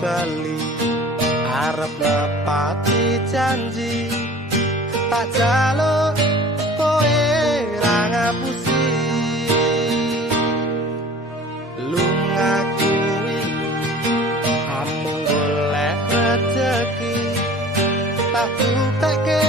bali arep nepati janji tak jaluk kowe ra ngapusi lunga kuwi amung golek rezeki tak butekke